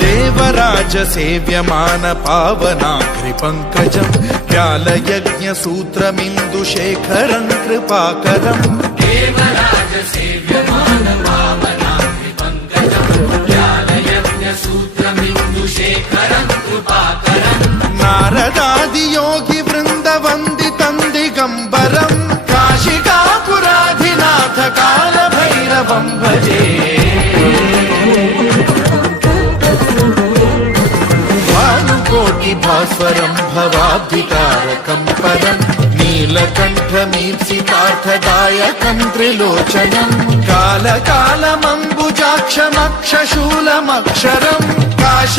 देवराज सेव्यमान पावनाघ्रि पंकजं व्यालयज्ञ सूत्रमिन्दुशेखरं कृपाकरम् देवराज सेव्यमान पावनाघ्रि पंकजं व्यालयज्ञ सूत्रमिन्दुशेखरं कृपाकरम् नारदादि योगि वृन्द वन्दितं दिगम्बरं काशिकापुराधिनाथ कालभैरवं भजे भास्वरं भवाब्धिकारकं परं नीलकण्ठमीप्सितार्थदायकं त्रिलोचनं कालकालमम्बुजाक्षमक्षशूलमक्षरं काशी